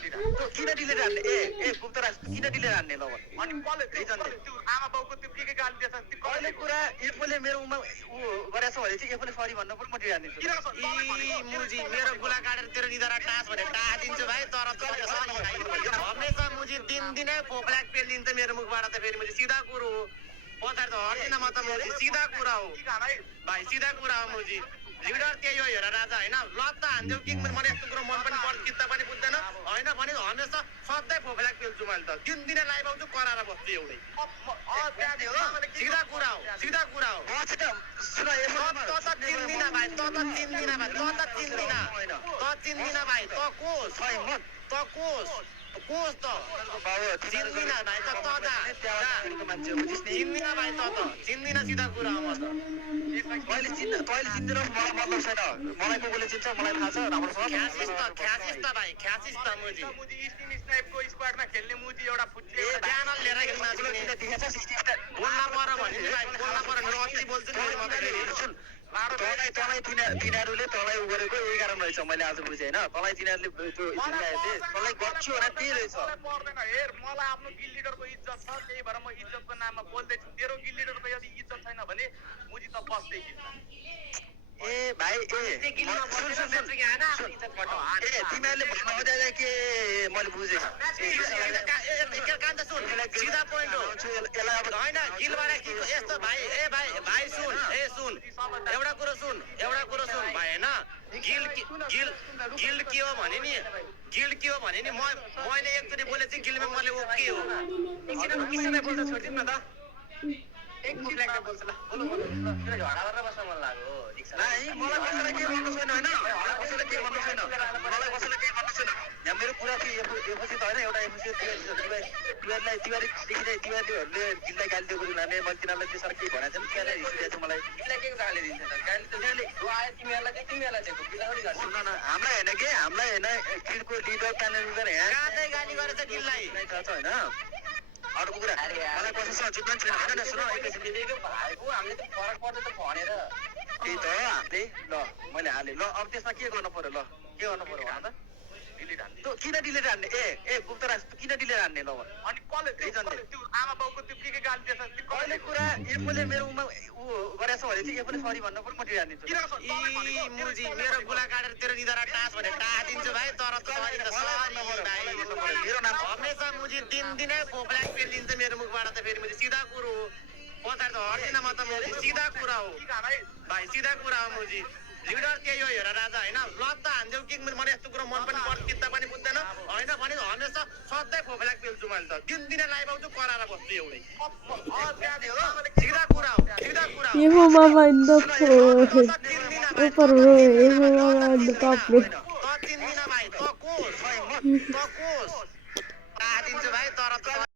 त्यो किन डिलेट हान्ने ए गुप्तराज किन डिलेट हान्ने ल अनि कसले त्यो आमा बाउको त्यो के गाली दिएछ त्यो कहिले कुरा एफोले मेरो उमा उ गरेछ भने चाहिँ एफोले सरी भन्नु पनि म डिलेट हान्दिन्छु मुजी मेरो गुला काटेर तेरो निधारा टाँस भने टाँस दिन्छु भाइ तर हमेसा मुजी दिनदिनै फोक्लाक पेलिन्छ मेरो मुखबाट त फेरि मुजी सिधा कुरो हो पछाडि त हट्दिन म त मुजी सिधा कुरा हो भाइ सिधा कुरा हो मुजी लिडर त्यही हो हेर राजा होइन लत्ता हान्थ्यो कि मलाई यस्तो कुरो मन पनि पर्छ चित्त पनि बुझ्दैन होइन भने हमेसा सधैँ फोक्लाक पेल्छु मैले त दिनदिनै लाइभ आउँछु कराएर बस्छु एउटै सिधा कुरा हो सिधा कुरा हो त चिन्दिन भाइ त चिन्दिन भाइ त चिन्दिन भाइ त कोस त कोस कोस त चिन्दिन भाइ त चिन्दिन भाइ त चिन्दिन सिधा कुरा हो म त तैँले चिन्दैन मलाई मतलब छैन मलाई को कोले चिन्छ मलाई थाहा छ राम्रोसँग ख्यासिस त भाइ ख्यासिस त मुजी मुजी स्टिम स्नाइपको स्क्वाडमा खेल्ने मुजी एउटा फुट्ने च्यानल लिएर खेल्न बोल्न पर्यो भने नि भाइ बोल्न पर्यो मेरो अति बोल्छु नि म त तँलाई तिनीहरूले तँलाई उ गरेको यही कारण रहेछ मैले आज बुझेँ होइन तँलाई तिनीहरूले त्यो तँलाई गर्छु भने त्यही रहेछ पर्दैन हेर मलाई आफ्नो गिल लिडरको इज्जत छ त्यही भएर म इज्जतको नाममा बोल्दैछु तेरो गिल लिडरको यदि इज्जत छैन भने मुजी त बस्दै किन ए भाइ तिमीहरूले भन्नु खोजेको के मैले बुझेँ सिधा पोइन्ट हो होइन गिलबाट यस्तो भाइ ए भाइ सुन एउटा कुरो सुन भाइ होइन गिल्ड के हो भने नि मैले एकचोटि बोले चाहिँ गिल्डमा मैले ओके हो किसिमले बोल्दा छोडिदिउँ न त एक मिनट लाग्दा बोल्छ ल बोल्नु झगडा गरेर बस्न मन लाग्यो मलाई कसैलाई के भन्नु छैन होइन मलाई कसैले के भन्नु छैन यहाँ मेरो कुरा थियो एफसी त होइन एउटा एफसी तिवारीहरूले गिललाई गाली दिएको उनीहरूले मैले तिनीहरूलाई त्यसरी केही भनेको थिएँ तिनीहरूलाई रिस उठेको छ मलाई गिललाई के गाली दिन्छ गाली त आयो तिमीहरूलाई चाहिँ तिमीहरूलाई चाहिँ गिललाई गर्छ सुन न हामीलाई होइन के हामीलाई होइन गिलको लिडर क्यान्डिडेट कहाँ गाली गरेछ गिललाई थाहा छ होइन अर्को कुरा मलाई कसैसँग जुट्दैन छैन होइन सुन हामीले त फरक पर्छ त भनेर त्यही त हामीले ल मैले हालेँ ल अब त्यसमा के गर्नु पर्यो ल के गर्नु पर्यो भन त डिलिट हान्ने त्यो किन डिलेट हान्ने ए गुप्तराज किन डिलेट हान्ने ल अनि कसले त्यो आमा बाउको त्यो के गाली दिएछ त्यो कहिले कुरा एफोले मेरो उमा उ गरेछ भने चाहिँ एफोले सरी भन्नु पनि म डिलेट हानिदिन्छु मुजी मेरो गुला काटेर तेरो निधारा टाँस भने टाँस दिन्छु भाइ तर त सरी त सरी भाइ मेरो नाम हमेसा मुजी दिनदिनै फोक्लाक पेलिन्छ मेरो मुखबाट त फेरि मुजी सिधा कुरो हो पछाडि त हट्दिन म त मुजी सिधा कुरा हो भाइ सिधा कुरा हो मुजी लिडर त्यही हो हेर राजा होइन लत्ता हान्थ्यो कि मलाई यस्तो कुरो मन पनि पर्छ चित्त पनि बुझ्दैन होइन भने हमेसा सधैँ फोक्लाक पेल्छु मैले त दिनदिनै लाइभ आउँछु कराएर बस्छु एउटै सिधा कुरा हो Yeho mama in the forehead. Upper row, Yeho mama in the top row. त चिन्दिन भाइ त कोस दिन्छु भाइ तर